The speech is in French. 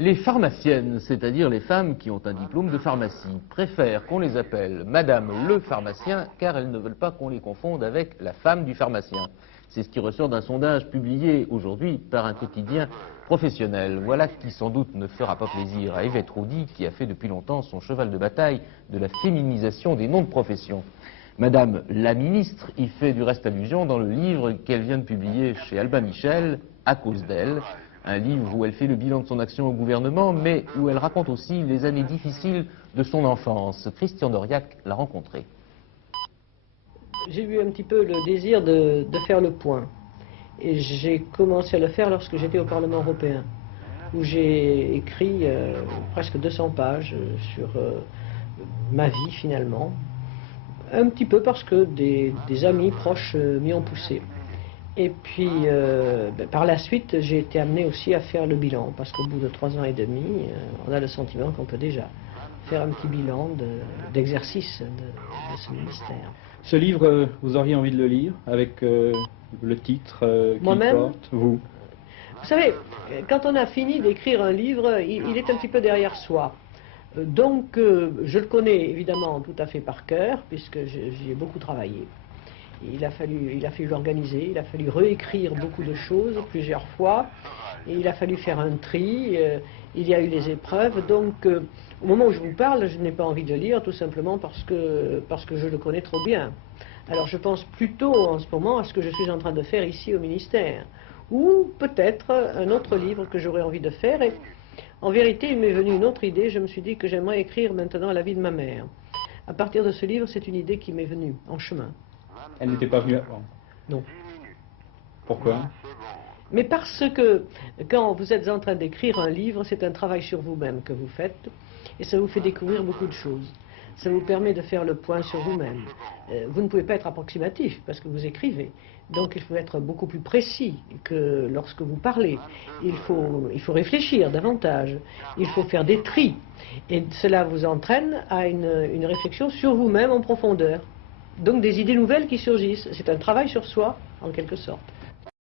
Les pharmaciennes, c'est-à-dire les femmes qui ont un diplôme de pharmacie, préfèrent qu'on les appelle Madame le pharmacien car elles ne veulent pas qu'on les confonde avec la femme du pharmacien. C'est ce qui ressort d'un sondage publié aujourd'hui par un quotidien professionnel. Voilà qui sans doute ne fera pas plaisir à Yvette Roudy qui a fait depuis longtemps son cheval de bataille de la féminisation des noms de profession. Madame la ministre y fait du reste allusion dans le livre qu'elle vient de publier chez Albin Michel, À cause d'elle. Un livre où elle fait le bilan de son action au gouvernement, mais où elle raconte aussi les années difficiles de son enfance. Christian Doriac l'a rencontré. J'ai eu un petit peu le désir de faire le point. Et j'ai commencé à le faire lorsque j'étais au Parlement européen, où j'ai écrit presque 200 pages sur ma vie finalement. Un petit peu parce que des amis proches m'y ont poussé. Et puis, par la suite, j'ai été amené aussi à faire le bilan, parce qu'au bout de 3 ans et demi, on a le sentiment qu'on peut déjà faire un petit bilan d'exercice de ce ministère. Ce livre, vous auriez envie de le lire, avec le titre qu'il porte, vous? Vous savez, quand on a fini d'écrire un livre, il est un petit peu derrière soi. Donc, je le connais évidemment tout à fait par cœur, puisque j'y ai beaucoup travaillé. Il a fallu l'organiser, il a fallu réécrire beaucoup de choses plusieurs fois, et il a fallu faire un tri, il y a eu les épreuves, donc au moment où je vous parle, je n'ai pas envie de le lire, tout simplement parce que je le connais trop bien. Alors je pense plutôt en ce moment à ce que je suis en train de faire ici au ministère, ou peut-être un autre livre que j'aurais envie de faire, et en vérité il m'est venu une autre idée, je me suis dit que j'aimerais écrire maintenant la vie de ma mère. À partir de ce livre, c'est une idée qui m'est venue en chemin. Elle n'était pas venue avant? Non. Pourquoi? Mais parce que quand vous êtes en train d'écrire un livre, c'est un travail sur vous-même que vous faites, et ça vous fait découvrir beaucoup de choses. Ça vous permet de faire le point sur vous-même. Vous ne pouvez pas être approximatif, parce que vous écrivez. Donc il faut être beaucoup plus précis que lorsque vous parlez. Il faut réfléchir davantage. Il faut faire des tris. Et cela vous entraîne à une réflexion sur vous-même en profondeur. Donc des idées nouvelles qui surgissent. C'est un travail sur soi, en quelque sorte.